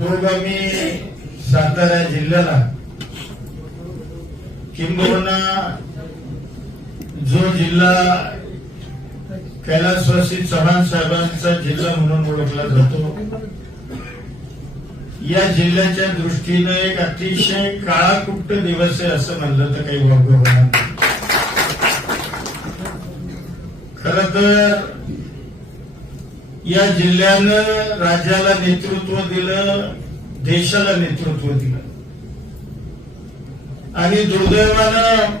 पुरोगामी सातारा जिल्ह्याला किंबहुना जो जिल्हा कैलासवासी चव्हाण साहेबांचा जिल्हा म्हणून ओळखला जातो, या जिल्ह्याच्या दृष्टीने एक अतिशय काळाकुट्ट दिवस आहे असं म्हणलं तर काही वावगं होणार नाही. खरं तर या जिल्ह्यानं राज्याला नेतृत्व दिलं, देशाला नेतृत्व दिलं आणि दुर्दैवानं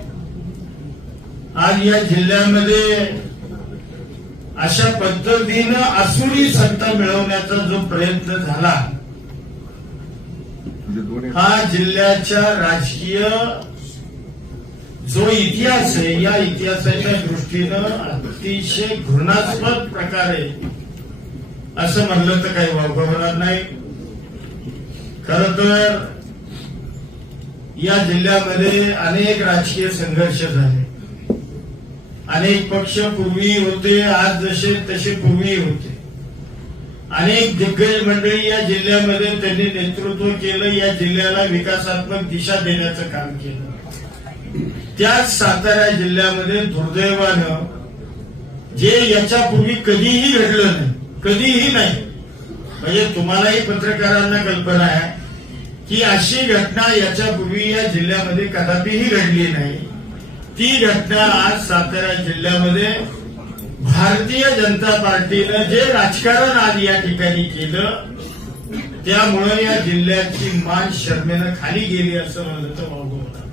आज या जिल्ह्यामध्ये अशा पद्धतीनं आसुरी सत्ता मिळवण्याचा जो प्रयत्न झाला, हा जिल्ह्याच्या राजकीय जो इतिहास आहे या इतिहासाच्या दृष्टीनं अतिशय घृणास्पद प्रकारे असं म्हणलं तर काही वावगं होणार नाही. खरं तर या जिल्ह्यामध्ये अनेक राजकीय संघर्ष झाले, अनेक पक्ष पूर्वी होते, आज जसे तसे पूर्वी होते. अनेक दिग्गज मंडळी या जिल्ह्यामध्ये त्यांनी नेतृत्व केलं, या जिल्ह्याला विकासात्मक दिशा देण्याचं काम केलं. त्याच सातारा जिल्ह्यामध्ये दुर्दैवानं जे याच्यापूर्वी कधीही घडलं नाही, कधीही नाही, म्हणजे तुम्हालाही पत्रकारांना कल्पना आहे की अशी घटना याच्यापूर्वी या जिल्ह्यामध्ये कदापिही घडली नाही. ती घटना आज सातारा जिल्ह्यामध्ये भारतीय जनता पार्टीनं जे राजकारण आज या ठिकाणी केलं, त्यामुळे या जिल्ह्याची मान शर्मेनं खाली गेली असं म्हणलं तर वावगं होणार.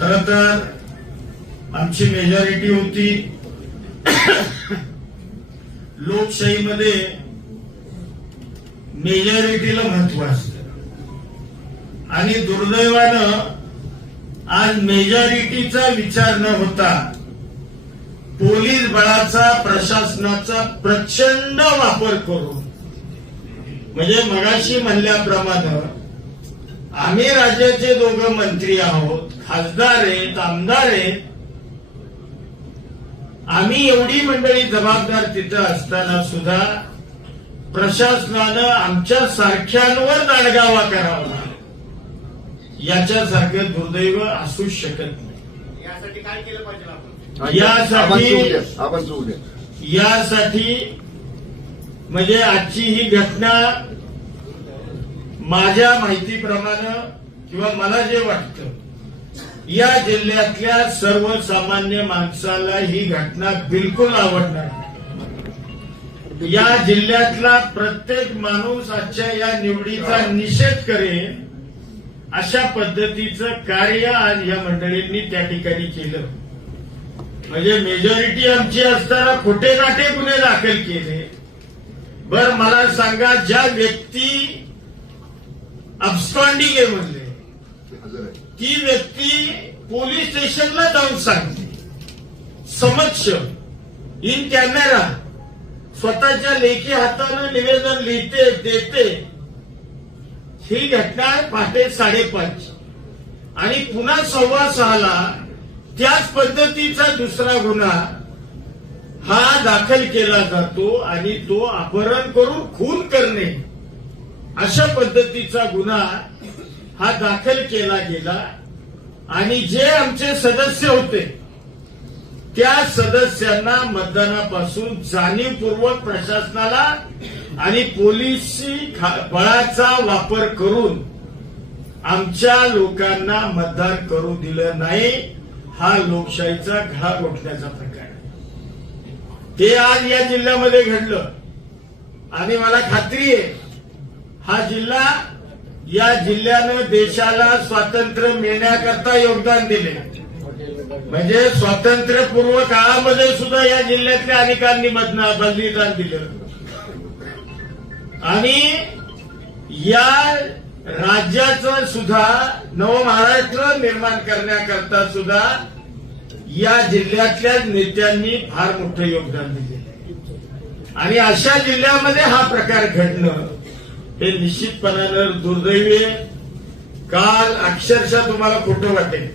खरं तर आमची मेजॉरिटी होती. लोकशाहीमध्ये मेजॉरिटीला महत्व असतं आणि दुर्दैवानं आज मेजॉरिटीचा विचार न होता पोलीस बळाचा, प्रशासनाचा प्रचंड वापर करून, म्हणजे मगाशी म्हणल्याप्रमाणे आम्ही राज्याचे दोघं मंत्री आहोत, खासदार आहेत, आमदार आहेत, आम्ही एवढी मंडळी जबाबदार तिथं असताना सुद्धा प्रशासनानं आमच्या सारख्यांवर दांडगावा करावा, याच्यासारखं दुर्दैव असूच शकत नाही. यासाठी काय केलं पाहिजे आपण? यासाठी म्हणजे आजची ही घटना माझ्या माहितीप्रमाणे किंवा मला जे वाटतं, या जिल्ह्यातल्या सर्वसामान्य माणसाला ही घटना बिलकुल आवडणार नाही. या जिल्ह्यातला प्रत्येक माणूस आजच्या या निवडीचा निषेध करेल अशा पद्धतीचं कार्य आज या मंडळींनी त्या ठिकाणी केलं. म्हणजे मेजॉरिटी आमची असताना खोटे नाटे गुन्हे दाखल केले. बर मला सांगा, ज्या व्यक्ती अब्स्कॉन्डिंग आहे म्हणले, ती व्यक्ती पोलीस स्टेशनला जाऊन सांगते समक्ष इन कॅमेरा, स्वतःच्या लेखी हातानं निवेदन लिहिते, देते. ही घटना पहाटे 5:30 आणि पुन्हा 6:15 त्याच पद्धतीचा दुसरा गुन्हा हा दाखल केला जातो आणि तो अपहरण करून खून करणे अशा पद्धतीचा गुन्हा हा दाखल केला गेला. आणि जे आमचे सदस्य होते त्या सदस्यांना मतदानापासून जाणीवपूर्वक प्रशासनाला आणि पोलिसी बळाचा वापर करून आमच्या लोकांना मतदान करू दिलं नाही. हा लोकशाहीचा घा घोटण्याचा प्रकार आहे. ते आज या जिल्ह्यामध्ये घडलं आणि मला खात्री आहे हा जिल्हा, या जिल्ह्यानं देशाला स्वातंत्र्य मिळण्याकरता योगदान दिले. म्हणजे स्वातंत्र्यपूर्व काळामध्ये सुद्धा या जिल्ह्यातल्या अनेकांनी बलिदान दिलं आणि या राज्याचं सुद्धा नवमहाराष्ट्र निर्माण करण्याकरता सुद्धा या जिल्ह्यातल्या नेत्यांनी फार मोठं योगदान दिले. आणि अशा जिल्ह्यामध्ये हा प्रकार घडणं हे निश्चितपणानं दुर्दैवी आहे. काल अक्षरशः तुम्हाला खोटं वाटेल,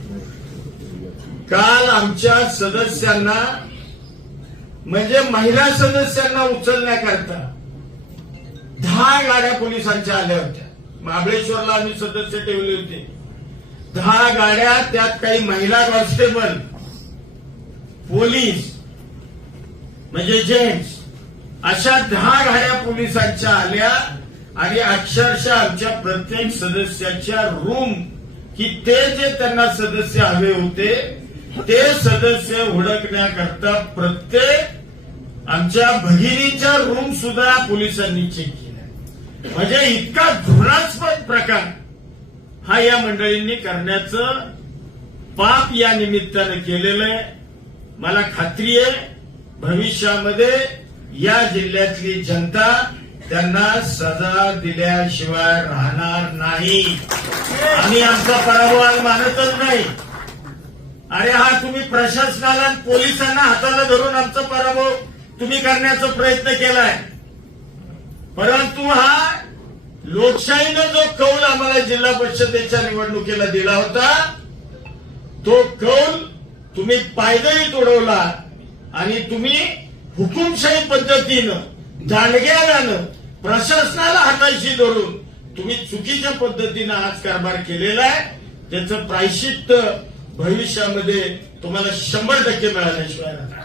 काल आमच्या सदस्यांना म्हणजे महिला सदस्यांना उचलण्याकरता 10 गाड्या पोलिसांच्या आल्या होत्या. महाबळेश्वरला आम्ही सदस्य ठेवले होते. 10 गाड्या, त्यात काही महिला कॉन्स्टेबल, पोलीस म्हणजे जेंट्स, अशा 10 गाड्या पोलिसांच्या आल्या आणि अक्षरशः आमच्या प्रत्येक सदस्याच्या रूम की ते जे त्यांना सदस्य हवे होते ते सदस्य हुडकण्याकरता प्रत्येक आमच्या भगिनीच्या रूम सुद्धा पोलिसांनी चेक केल्या. म्हणजे इतका घृणास्पद प्रकार हा या मंडळींनी करण्याचं पाप या निमित्तानं केलेलं आहे. मला खात्री आहे भविष्यामध्ये या जिल्ह्यातली जनता त्यांना सजा दिल्याशिवाय राहणार नाही. आम्ही आमचा पराभव आज मानतच नाही. अरे हा तुम्ही प्रशासनाला आणि पोलिसांना हाताला धरून आमचा पराभव तुम्ही करण्याचा प्रयत्न केलाय, परंतु हा लोकशाहीनं जो कौल आम्हाला जिल्हा परिषदेच्या निवडणुकीला दिला होता तो कौल तुम्ही पायदळी तोडवला आणि तुम्ही हुकुमशाही पद्धतीनं दांडग्यानं प्रशासनाला हाताशी धरून तुम्ही चुकीच्या पद्धतीनं आज कारभार केलेला आहे. त्याचं प्रायश्चित्त भविष्यामध्ये तुम्हाला 100% मिळाल्याशिवाय राहणार.